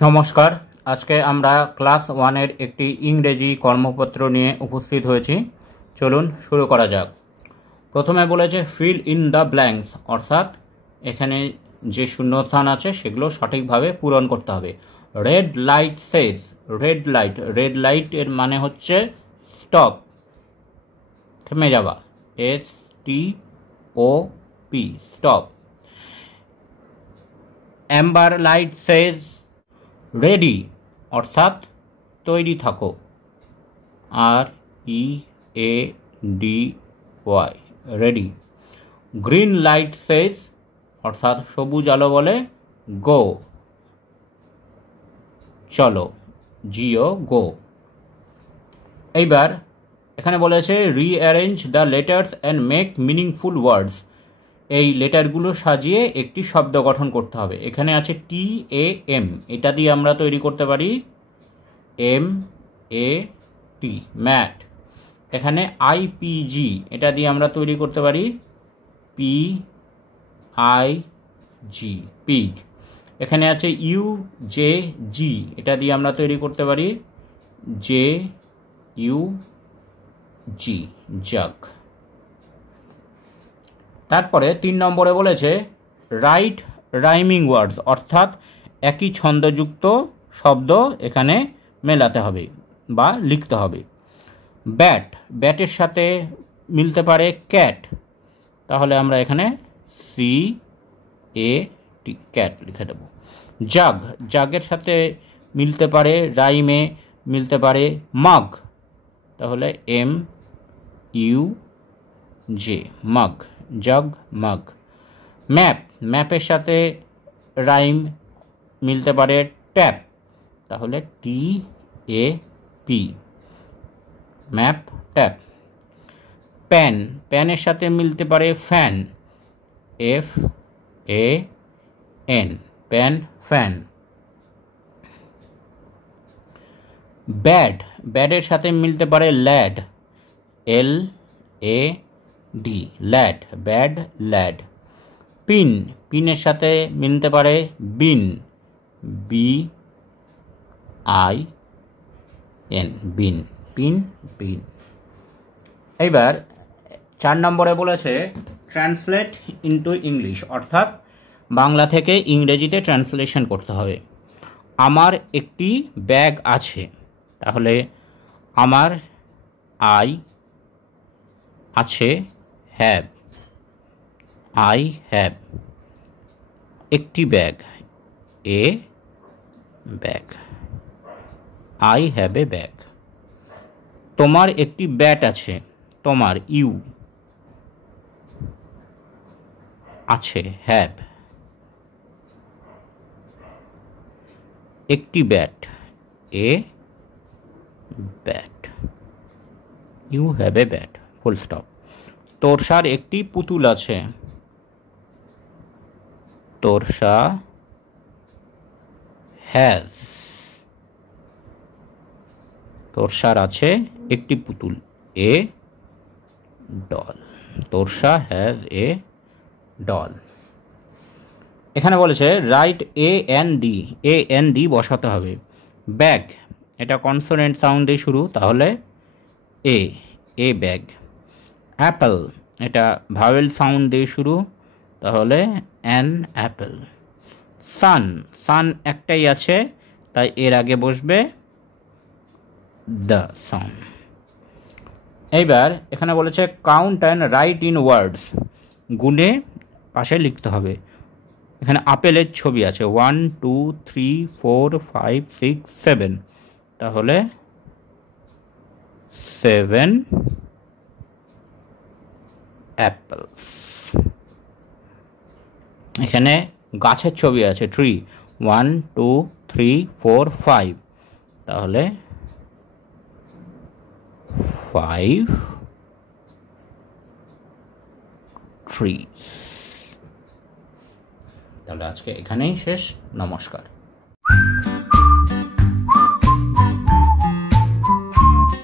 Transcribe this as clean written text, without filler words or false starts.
নমস্কার। আজকে আমরা ক্লাস 1 এর একটি ইংরেজি কর্মপত্র নিয়ে উপস্থিত হয়েছি। চলুন শুরু করা যাক। প্রথমে বলেছে ফিল ইন দ্য ব্ল্যাঙ্কস, অর্থাৎ এখানে যে শূন্যস্থান আছে সেগুলো সঠিকভাবে পূরণ করতে হবে। রেড লাইট সেজ, রেড লাইট এর মানে হচ্ছে স্টপ, থেমে যাওয়া, STOP, স্টপ। অ্যাম্বার লাইট সেজ রেডি, অর্থাৎ তৈরি থাকো, READY, রেডি। গ্রিন লাইট সেজ, অর্থাৎ সবুজ আলো বলে গো, চলো, GO। এইবার এখানে বলেছে rearrange the letters and make meaningful ওয়ার্ডস। এই লেটারগুলো সাজিয়ে একটি শব্দ গঠন করতে হবে। এখানে আছে TAM, এটা দিয়ে আমরা তৈরি করতে পারি MAT, ম্যাট। এখানে IPG, এটা দিয়ে আমরা তৈরি করতে পারি PIG, পিগ। এখানে আছে UJG, এটা দিয়ে আমরা তৈরি করতে পারি JUG, জাগ। তারপরে 3 নম্বরে বলেছে রাইট রাইমিং ওয়ার্ডস, অর্থাৎ একই ছন্দযুক্ত শব্দ এখানে মেলাতে হবে বা লিখতে হবে। ব্যাটের সাথে মিলতে পারে ক্যাট, তাহলে আমরা এখানে CAT, ক্যাট লিখে দেব। জাগের সাথে মিলতে পারে, রাইমে মিলতে পারে মাগ, তাহলে MUG, মাগ, জাগ, মাগ। ম্যাপের সাথে রাইম মিলতে পারে ট্যাপ, তাহলে TAP, ম্যাপ, ট্যাপ। প্যানের সাথে মিলতে পারে ফ্যান, FAN, প্যান, ফ্যান। ব্যাডের সাথে মিলতে পারে lad, LAD, lad, bad, lad. পিনের সাথে মিলতে পারে বিন, BIN, বিন, বিন। এইবার 4 নম্বরে বলেছে ট্রান্সলেট ইনটু ইংলিশ, অর্থাৎ বাংলা থেকে ইংরেজিতে ট্রান্সলেশন করতে হবে। আমার একটি ব্যাগ আছে, তাহলে আমার আছে হ্যাভ, I have, একটি bag, A bag, I have a bag। তোমার একটি ব্যাট আছে, তোমার ইউ আছে হ্যাভ, একটি bat, A bat, you have a bat, full stop. তোরসার একটি পুতুল আছে, তোরসা হ্যাজ, তোরসার আছে একটি পুতুল, A doll, Torsa has a doll. এখানে বলেছে রাইট AND বসাতে হবে। ব্যাগ, এটা কনসোনেন্ট সাউন্ড দিয়ে শুরু, তাহলে A ব্যাগ। অ্যাপেল, এটা ভাওয়েল সাউন্ড দিয়ে শুরু, তাহলে অ্যান অ্যাপেল। সান একটাই আছে, তাই এর আগে বসবে দ্য সান। এইবার এখানে বলেছে count and right in words, গুণে পাশে লিখতে হবে। এখানে আপেলের ছবি আছে 1 2 3 4 5 6 7, তাহলে 7 অ্যাপেলস। এখানে গাছের ছবি আছে ট্রি 1 2 3 4 5, তাহলে 5 ট্রি। তাহলে আজকে এখানেই শেষ। নমস্কার।